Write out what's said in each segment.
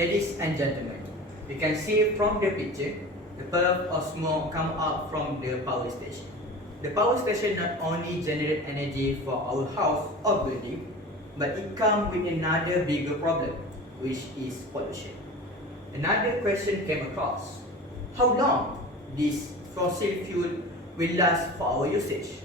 Ladies and gentlemen, you can see from the picture, the puff of smoke come out from the power station. The power station not only generate energy for our house or building, but it comes with another bigger problem, which is pollution. Another question came across: how long this fossil fuel will last for our usage?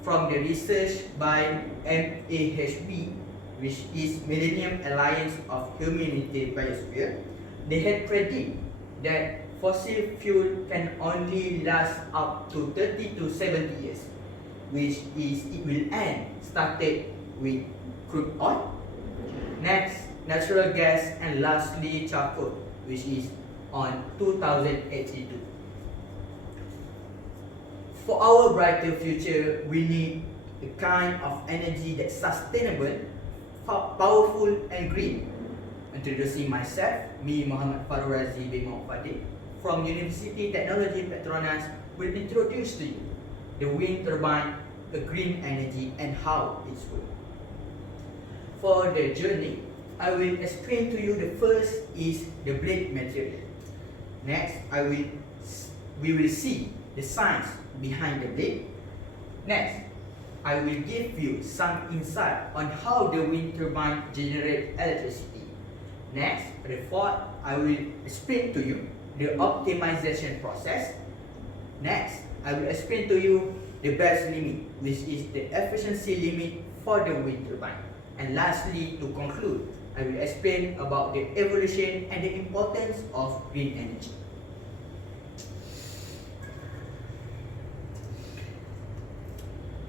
From the research by MAHB, which is Millennium Alliance of Humanity Biosphere, they had predicted that fossil fuel can only last up to 30 to 70 years, which is it will end started with crude oil, next natural gas, and lastly charcoal, which is on 2082. For our brighter future, we need a kind of energy that's sustainable, powerful, and green. Introducing myself, me Mohamad Fahrulradzi bin Fadir from University Technology Petronas will introduce to you the wind turbine, the green energy, and how it's works. For the journey, I will explain to you the first is the blade material. Next, we will see the science behind the blade. Next, I will give you some insight on how the wind turbine generates electricity. Next, the fourth, I will explain to you the optimization process. Next, I will explain to you the BETZ limit, which is the efficiency limit for the wind turbine. And lastly, to conclude, I will explain about the evolution and the importance of green energy.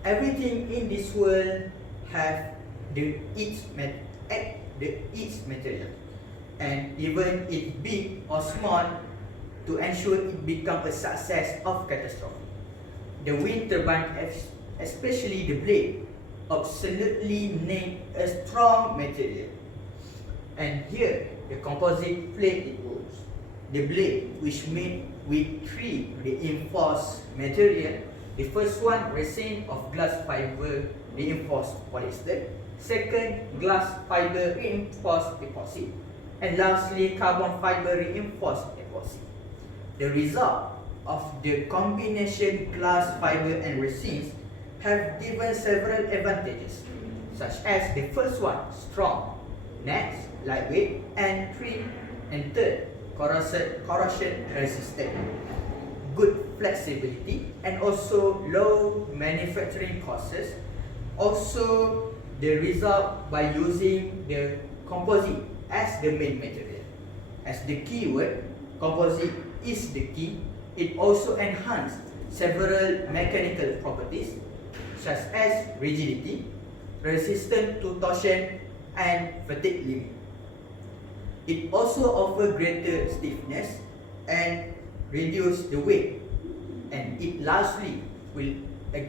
Everything in this world have its material, and even if big or small, to ensure it become a success of catastrophe. The wind turbine, especially the blade, absolutely need a strong material. And here, the composite plate it goes. The blade, which made with three reinforced material. The first one, resin of glass fiber reinforced polyester. Second, glass fiber reinforced epoxy. And lastly, carbon fiber reinforced epoxy. The result of the combination glass fiber and resins have given several advantages, such as the first one, strong. Next, lightweight, and third, corrosion resistant. Good flexibility, and also low manufacturing costs. Also, the result by using the composite as the main material. As the keyword, composite is the key. It also enhances several mechanical properties, such as rigidity, resistance to torsion, and fatigue limit. It also offers greater stiffness and reduce the weight, and it lastly will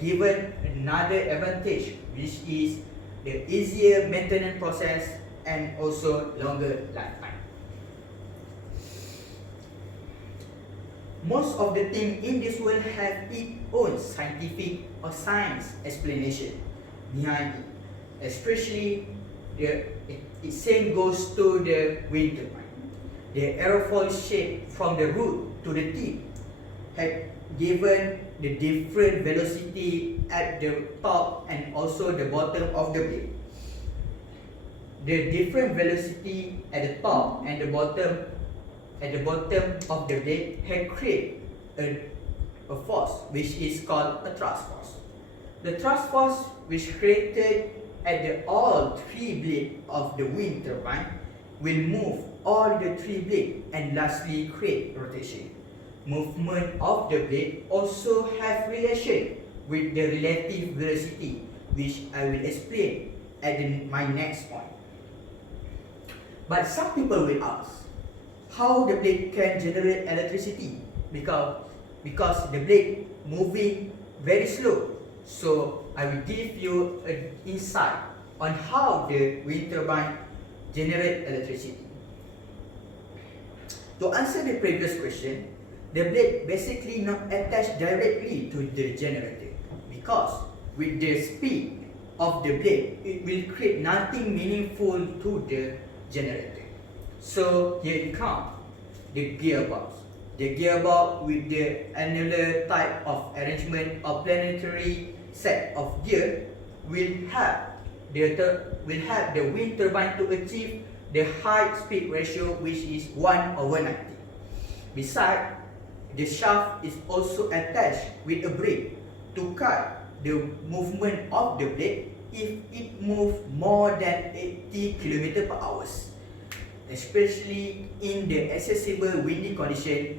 given another advantage, which is the easier maintenance process and also longer lifetime. Most of the things in this world have its own scientific or science explanation behind it, especially it same goes to the wind turbine. The aerofoil shape from the root to the tip had given the different velocity at the top and also the bottom of the blade. The different velocity at the top and the bottom of the blade had created a force which is called a thrust force. The thrust force which created at all three blades of the wind turbine will move all the three blades and lastly create rotation. Movement of the blade also have relation with the relative velocity, which I will explain at my next point. But some people will ask, how the blade can generate electricity because the blade moving very slow. So I will give you an insight on how the wind turbine generate electricity. To answer the previous question, the blade basically not attached directly to the generator, because with the speed of the blade, it will create nothing meaningful to the generator. So here it comes, the gearbox. The gearbox with the annular type of arrangement or planetary set of gear will help the wind turbine to achieve the high speed ratio, which is 1/90. Besides, the shaft is also attached with a brake to cut the movement of the blade if it moves more than 80 km per hour, especially in the accessible windy condition,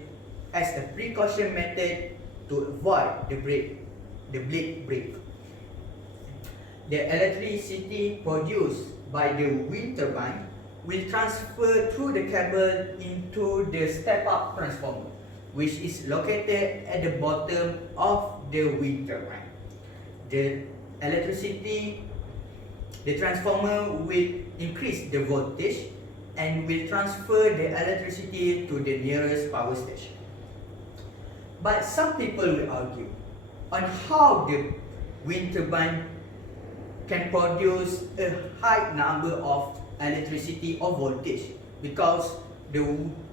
as a precaution method to avoid the blade break. The electricity produced by the wind turbine will transfer through the cable into the step-up transformer, which is located at the bottom of the wind turbine. The transformer will increase the voltage and will transfer the electricity to the nearest power station. But some people will argue on how the wind turbine can produce a high number of electricity or voltage, because the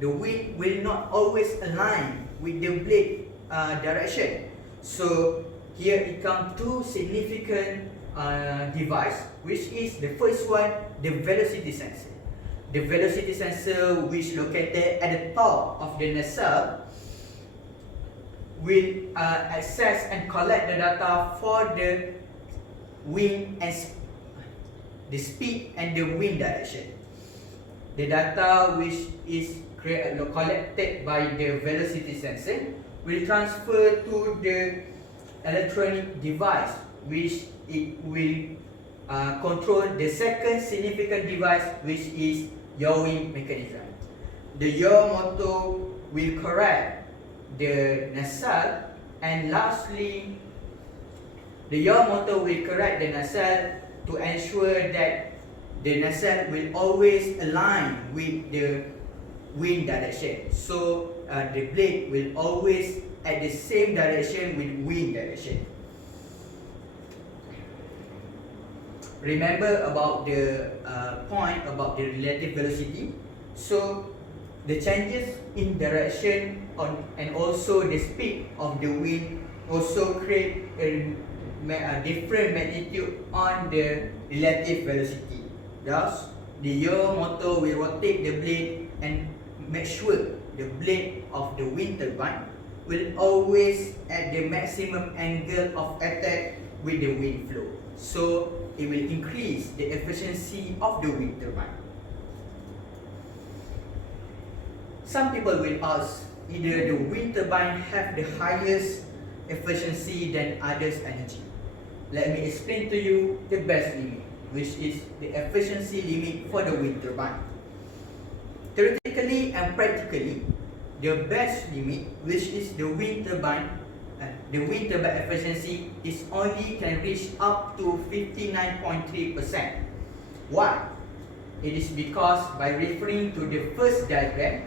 wind will not always align with the blade direction. So here it comes two significant device, which is the first one, the velocity sensor. The velocity sensor, which located at the top of the nacelle, will access and collect the data for the wind and the speed and the wind direction. The data which is collected by the velocity sensor will transfer to the electronic device, which it will control the second significant device, which is yawing mechanism. The yaw motor will correct the nacelle, and lastly, the yaw motor will correct the nacelle to ensure that the nacelle will always align with the wind direction. So the blade will always at the same direction with wind direction. Remember about the point about the relative velocity. So the changes in direction and also the speed of the wind also create a different magnitude on the relative velocity. Thus, the yaw motor will rotate the blade and make sure the blade of the wind turbine will always at the maximum angle of attack with the wind flow. So it will increase the efficiency of the wind turbine. Some people will ask, either the wind turbine have the highest efficiency than others energy. Let me explain to you the best limit, which is the efficiency limit for the wind turbine. Theoretically and practically, the best limit, which is the wind turbine efficiency, is only can reach up to 59.3%. Why? It is because by referring to the first diagram,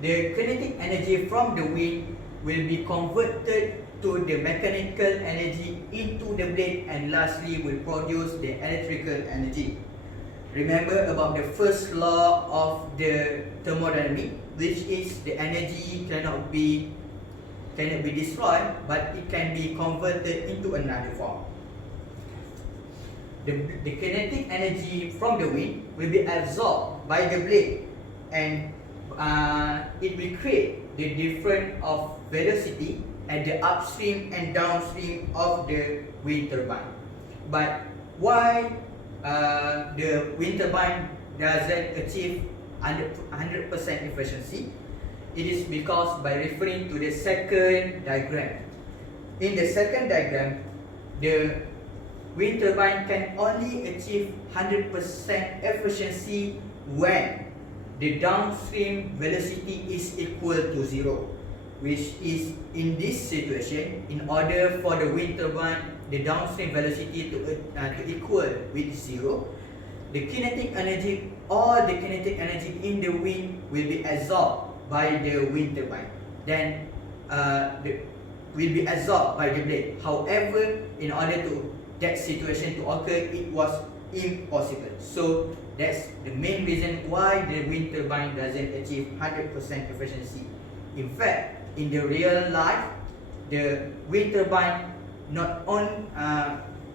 the kinetic energy from the wind will be converted to the mechanical energy into the blade, and lastly will produce the electrical energy. Remember about the first law of the thermodynamics, which is the energy cannot be destroyed, but it can be converted into another form. The kinetic energy from the wind will be absorbed by the blade, and it will create the difference of velocity at the upstream and downstream of the wind turbine. But why the wind turbine doesn't achieve 100% efficiency? It is because by referring to the second diagram. In the second diagram, the wind turbine can only achieve 100% efficiency when the downstream velocity is equal to 0, which is in this situation, in order for the wind turbine, the downstream velocity to equal with 0, the kinetic energy, all the kinetic energy in the wind will be absorbed by the wind turbine. Then will be absorbed by the blade. However, in order to that situation to occur, impossible. So that's the main reason why the wind turbine doesn't achieve 100% efficiency. In fact, in the real life, the wind turbine not on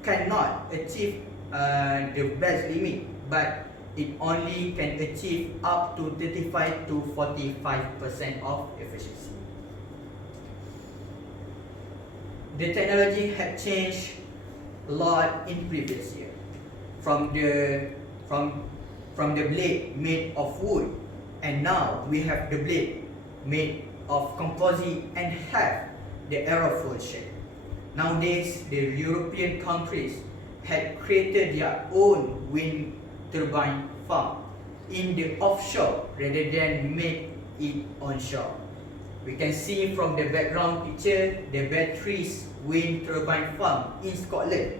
cannot achieve the BETZ limit, but it only can achieve up to 35 to 45% of efficiency. The technology had changed a lot in previous year. From the blade made of wood, and now we have the blade made of composite and have the aerofoil shape. Nowadays, the European countries had created their own wind turbine farm in the offshore rather than make it onshore. We can see from the background picture the Beatrice wind turbine farm in Scotland.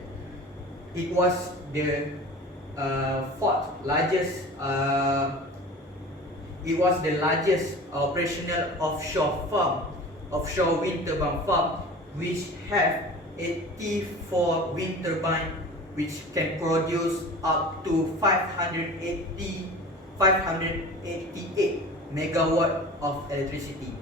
It was the fourth largest. It was the largest operational offshore wind turbine farm, which have 84 wind turbine, which can produce up to 588 megawatt of electricity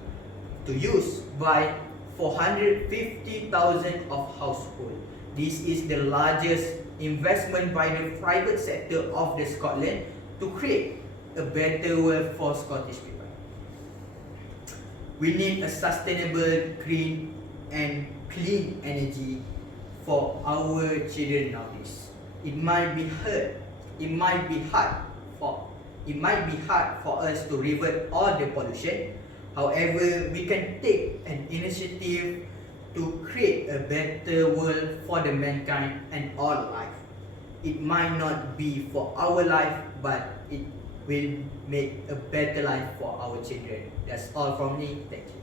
to use by 450,000 of households. This is the largest investment by the private sector of the Scotland to create a better world for Scottish people. We need a sustainable, green and clean energy for our children nowadays. It might be hard for us to revert all the pollution. However, we can take an initiative to create a better world for the mankind and all life. It might not be for our life, but it will make a better life for our children. That's all from me. Thank you.